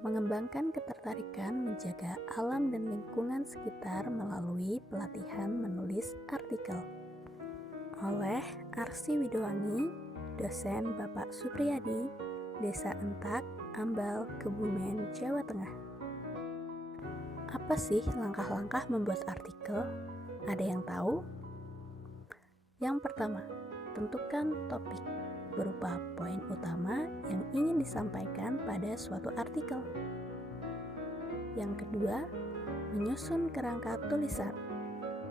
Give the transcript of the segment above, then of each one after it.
mengembangkan ketertarikan menjaga alam dan lingkungan sekitar melalui pelatihan menulis artikel oleh Arsy Widowangi, dosen Bapak Supriyadi, Desa Entak, Ambal, Kebumen, Jawa Tengah. Apa sih langkah-langkah membuat artikel? Ada yang tahu? Yang pertama, tentukan topik berupa poin utama yang ingin disampaikan pada suatu artikel. Yang kedua, menyusun kerangka tulisan.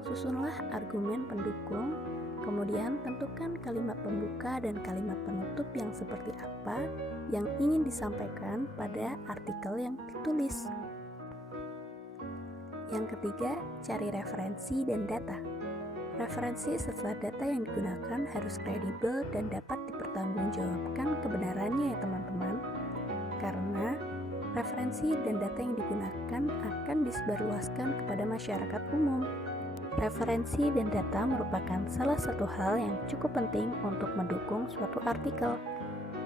Susunlah argumen pendukung, kemudian tentukan kalimat pembuka dan kalimat penutup yang seperti apa yang ingin disampaikan pada artikel yang ditulis. Yang ketiga, cari referensi dan data. Referensi serta data yang digunakan harus kredibel dan dapat dipertanggungjawabkan kebenarannya ya teman-teman. Karena referensi dan data yang digunakan akan disebarluaskan kepada masyarakat umum. Referensi dan data merupakan salah satu hal yang cukup penting untuk mendukung suatu artikel.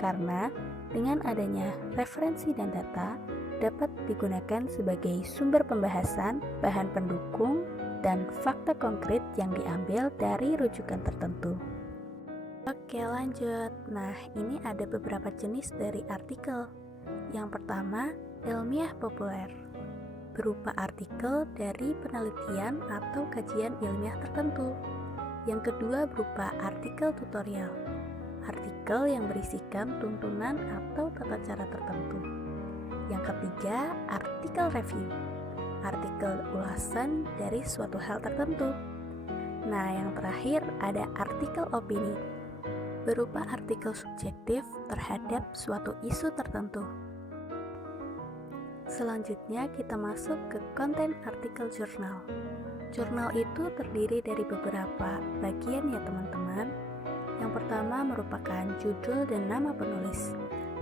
Karena dengan adanya referensi dan data dapat digunakan sebagai sumber pembahasan, bahan pendukung, dan fakta konkret yang diambil dari rujukan tertentu. Oke, lanjut. Nah, ini ada beberapa jenis dari artikel. Yang pertama, ilmiah populer, berupa artikel dari penelitian atau kajian ilmiah tertentu. Yang kedua, berupa artikel tutorial, artikel yang berisikan tuntunan atau tata cara tertentu. Yang ketiga, artikel review, artikel ulasan dari suatu hal tertentu. Nah, yang terakhir ada artikel opini, berupa artikel subjektif terhadap suatu isu tertentu. Selanjutnya kita masuk ke konten artikel jurnal. Jurnal itu terdiri dari beberapa bagian ya teman-teman. Yang pertama merupakan judul dan nama penulis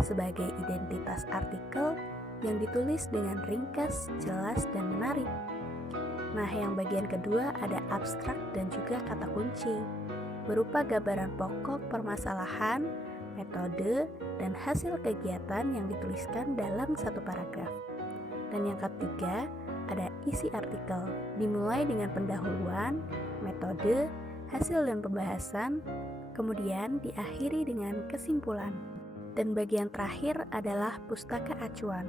sebagai identitas artikel yang ditulis dengan ringkas, jelas, dan menarik. Nah, yang bagian kedua ada abstrak dan juga kata kunci, berupa gambaran pokok permasalahan, metode, dan hasil kegiatan yang dituliskan dalam satu paragraf. Dan yang ketiga ada isi artikel, dimulai dengan pendahuluan, metode, hasil dan pembahasan, kemudian diakhiri dengan kesimpulan. Dan bagian terakhir adalah pustaka acuan,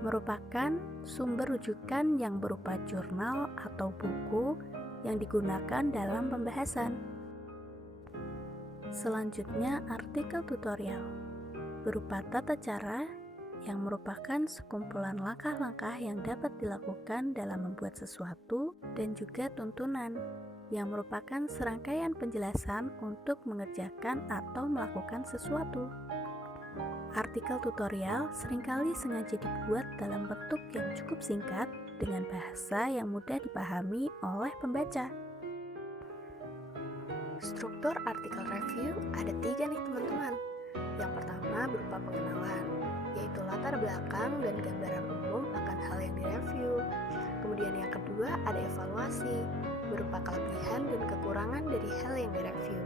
merupakan sumber rujukan yang berupa jurnal atau buku yang digunakan dalam pembahasan. Selanjutnya, artikel tutorial, berupa tata cara yang merupakan sekumpulan langkah-langkah yang dapat dilakukan dalam membuat sesuatu dan juga tuntunan yang merupakan serangkaian penjelasan untuk mengerjakan atau melakukan sesuatu. Artikel tutorial seringkali sengaja dibuat dalam bentuk yang cukup singkat dengan bahasa yang mudah dipahami oleh pembaca. Struktur artikel review ada 3 nih teman-teman. Yang pertama berupa pengenalan, yaitu latar belakang dan gambaran umum akan hal yang direview. Kemudian yang kedua ada evaluasi, berupa kelebihan dan kekurangan dari hal yang direview.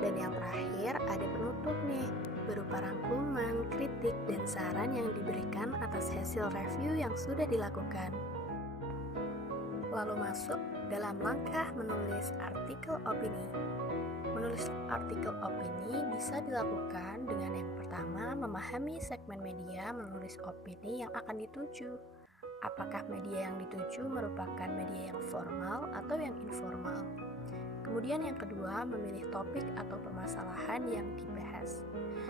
Dan yang terakhir ada penutup nih, berupa rangkuman, kritik, dan saran yang diberikan atas hasil review yang sudah dilakukan. Lalu masuk dalam langkah menulis artikel opini. Menulis artikel opini bisa dilakukan dengan yang pertama memahami segmen media menulis opini yang akan dituju. Apakah media yang dituju merupakan media yang formal atau yang informal? Kemudian yang kedua, memilih topik atau permasalahan yang dibahas.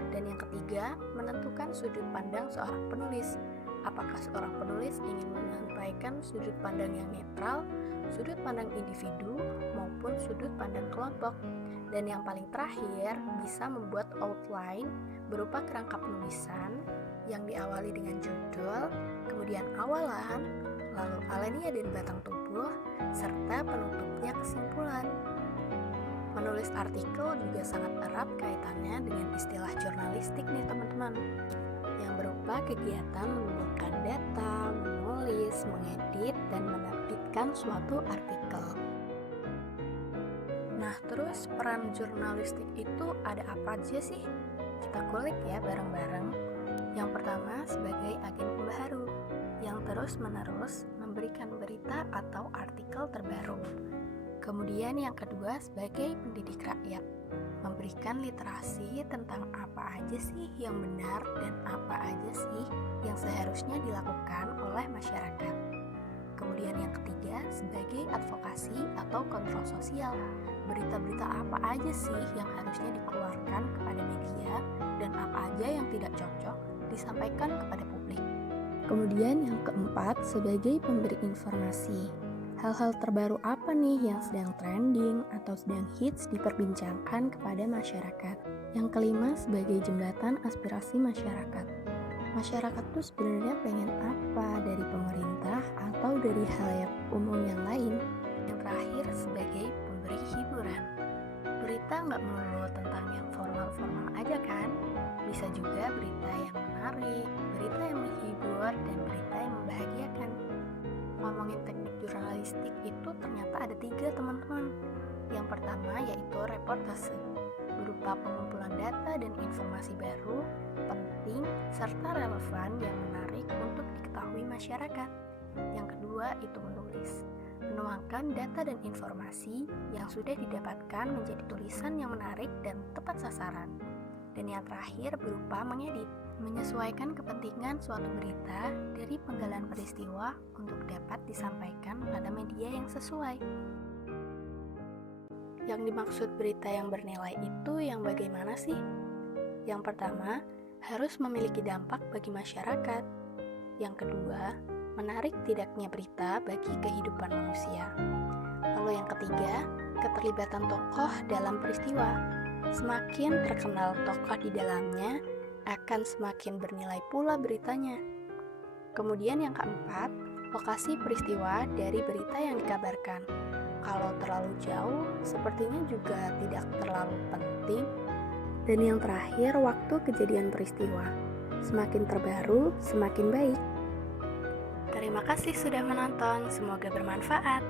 Dan yang ketiga, menentukan sudut pandang seorang penulis. Apakah seorang penulis ingin menyampaikan sudut pandang yang netral, sudut pandang individu, maupun sudut pandang kelompok. Dan yang paling terakhir, bisa membuat outline berupa kerangka penulisan yang diawali dengan judul, kemudian awalan, lalu alinea dan batang tubuh, serta penutupnya kesimpulan. Menulis artikel juga sangat erat kaitannya dengan istilah jurnalistik nih teman-teman, yang berupa kegiatan mengumpulkan data, menulis, mengedit, dan menerbitkan suatu artikel. Nah, terus peran jurnalistik itu ada apa aja sih? Kita kulik ya bareng-bareng. Yang pertama, sebagai agen pembaharu. terus-menerus memberikan berita atau artikel terbaru. Kemudian yang kedua sebagai pendidik rakyat, memberikan literasi tentang apa aja sih yang benar dan apa aja sih yang seharusnya dilakukan oleh masyarakat. Kemudian yang ketiga sebagai advokasi atau kontrol sosial, berita-berita apa aja sih yang harusnya dikeluarkan kepada media dan apa aja yang tidak cocok disampaikan kepada publik. Kemudian yang keempat sebagai pemberi informasi, hal-hal terbaru apa nih yang sedang trending atau sedang hits diperbincangkan kepada masyarakat. Yang kelima sebagai jembatan aspirasi masyarakat. Masyarakat tuh sebenarnya pengen apa dari pemerintah atau dari halayak umum yang lain. Yang terakhir sebagai pemberi hiburan. Berita nggak melulu tentang yang formal-formal aja kan? Bisa juga berita yang menarik, berita yang menghibur, dan berita yang membahagiakan. Ngomongin teknik jurnalistik itu ternyata ada 3 teman-teman. Yang pertama yaitu reportase, berupa pengumpulan data dan informasi baru, penting, serta relevan yang menarik untuk diketahui masyarakat. Yang kedua itu menulis, menuangkan data dan informasi yang sudah didapatkan menjadi tulisan yang menarik dan tepat sasaran. Dan yang terakhir berupa mengedit, menyesuaikan kepentingan suatu berita dari penggalan peristiwa untuk dapat disampaikan pada media yang sesuai. Yang dimaksud berita yang bernilai itu yang bagaimana sih? Yang pertama, harus memiliki dampak bagi masyarakat. Yang kedua, menarik tidaknya berita bagi kehidupan manusia. Lalu yang ketiga, keterlibatan tokoh dalam peristiwa. Semakin terkenal tokoh di dalamnya, akan semakin bernilai pula beritanya. Kemudian yang keempat, lokasi peristiwa dari berita yang dikabarkan. Kalau terlalu jauh, sepertinya juga tidak terlalu penting. Dan yang terakhir, waktu kejadian peristiwa. Semakin terbaru, semakin baik. Terima kasih sudah menonton, semoga bermanfaat.